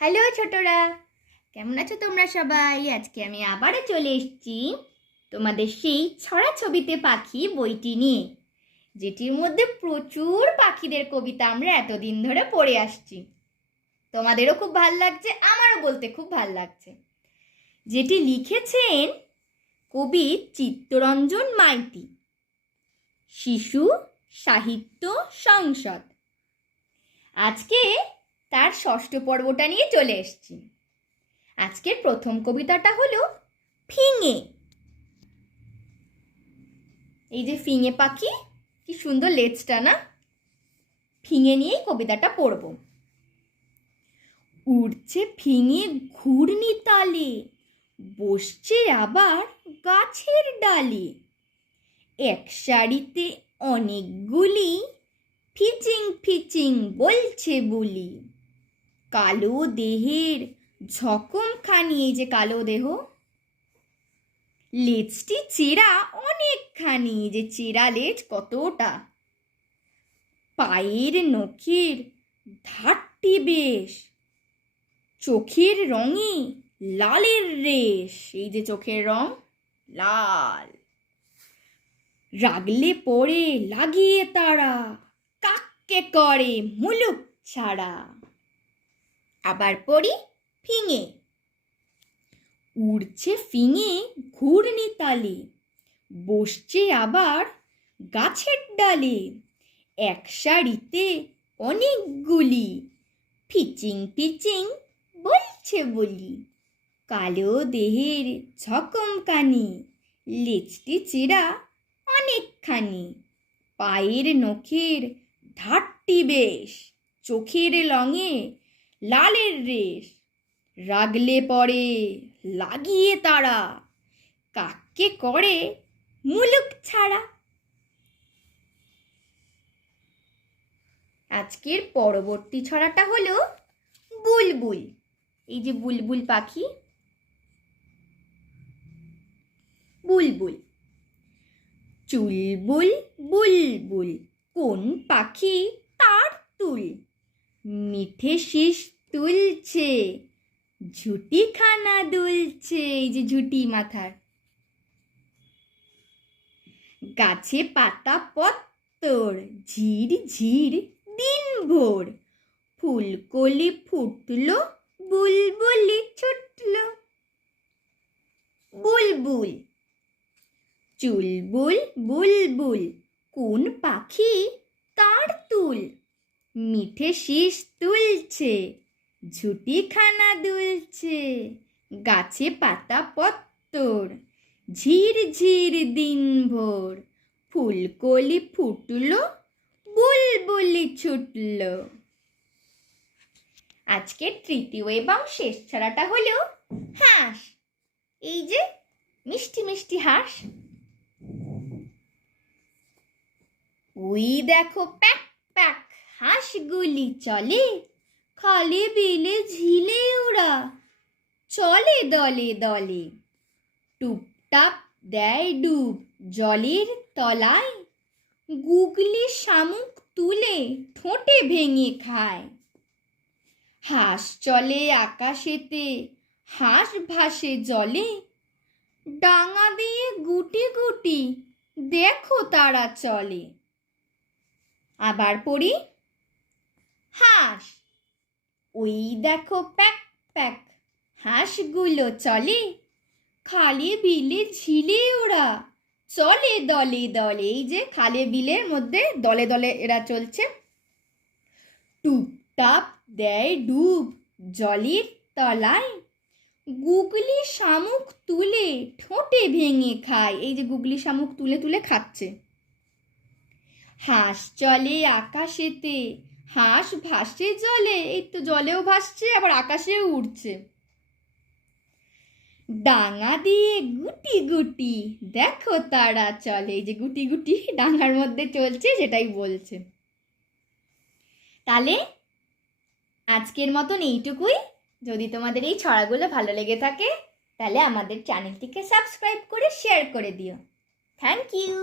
Hello ছোটরা, কেমন আছো তোমরা সবাই? আজকে আমি আবারও চলে এসেছি তোমাদের সেই ছড়া ছবিতে পাখি বইটি নিয়ে, যেটির মধ্যে প্রচুর পাখিদের কবিতা আমরা এতদিন ধরে পড়ে আসছি। তোমাদেরও খুব ভাল লাগছে, আমারও বলতে খুব ভাল লাগছে। যেটি লিখেছেন কবি চিত্তরঞ্জন মাইতি, শিশু সাহিত্য সংসদ। আজকে তার ষষ্ঠ পর্বটা নিয়ে চলে এসেছি। আজকের প্রথম কবিতাটা হলো ফিঙে। এই যে ফিঙে পাখি, কি সুন্দর লেজটা না? ফিঙে নিয়েই কবিতাটা পড়ব। উড়ছে ফিঙে ঘূর্ণি তালে, বসছে আবার গাছের ডালে। এক সারিতে অনেকগুলি, ফিচিং ফিচিং বলছে বুলি। কালো দেহের ঝকমখানি, এই যে কালো দেহ, লেজটি চেরা অনেকখানি, যে চেরা লেজ কতটা। পায়ের নখের ধারটি বেশ, চোখের রঙে লালের রেশ, এই যে চোখের রং লাল। রাগলে পড়ে লাগিয়ে তারা, কাককে করে মুলুক ছাড়া। আবার পড়ি ফিঙে। উড়ছে ফিঙে ঘূর্ণি তালে, বসছে আবার গাছের ডালে। এক সারিতে অনেকগুলি, ফিচিং ফিচিং বলছে বলি। কালো দেহের ঝকমকানি, লেজটি চেরা অনেকখানি। পায়ের নখের ধারটি বেশ, চোখের রঙে লালের রেশ। রাগলে পড়ে লাগিয়ে তারা, কাককে করে মুলুক ছাড়া। আজকের পরবর্তী ছড়াটা হলো বুলবুল। এই যে বুলবুল পাখি, বুলবুল। চুলবুল বুলবুল, কোন পাখি তার তুল। মিঠে শীষ তুলছে, ঝুটিখানা দুলছে, এই যে ঝুটি মাথার। গাছে পাতা পত্তর, ঝির ঝির দিন ভোর। ফুলকলি ফুটলো, বুলবুলি ছুটলো। বুলবুল। চুলবুল বুলবুল, কোন পাখি তার তুল। মিঠে শীষ তুলছে, ঝুটিখানা দুলছে। গাছে পাতা পত্তর, ঝির ঝির দিন ভোর। ফুলকলি ফুটলো, বুলবুলি ছুটলো। আজকের তৃতীয় এবং শেষ ছড়াটা হলো হাঁস। এই যে মিষ্টি মিষ্টি হাঁস। ওই দেখো প্যাক প্যাক হাঁসগুলি চলে, খালে বিলে ঝিলে ওরা চলে দলে দলে। টুপটাপ দেয় ডুব জলের তলায়, গুগলি শামুক তুলে ঠোঁটে ভেঙে খায়। হাঁস চলে আকাশেতে, হাঁস ভাসে জলে। ডাঙা দিয়ে গুটি গুটি দেখো তারা চলে। আবার পড়ি হাঁস। ওই দেখো প্যাক প্যাক হাঁসগুলো চলে, খালে বিলে ঝিলে ওরা চলে দলে দলে। এই যে খালে বিলের মধ্যে দলে দলে এরা চলছে। টুপটাপ দেয় ডুব জলের তলায়, গুগলি শামুক তুলে ঠোঁটে ভেঙে খায়। এই যে গুগলি শামুক তুলে তুলে খাচ্ছে। হাঁস চলে আকাশেতে, হাঁস ভাসে জলে, এই তো জলেও ভাসছে আবার আকাশেও উড়ছে। ডাঙা দিয়ে গুটি গুটি দেখো তারা চলে, এই যে গুটি গুটি ডাঙার মধ্যে চলছে, সেটাই বলছে। তাহলে আজকের মতন এইটুকুই। যদি তোমাদের এই ছড়াগুলো ভালো লেগে থাকে, তাহলে আমাদের চ্যানেলটিকে সাবস্ক্রাইব করে শেয়ার করে দিও। Thank you.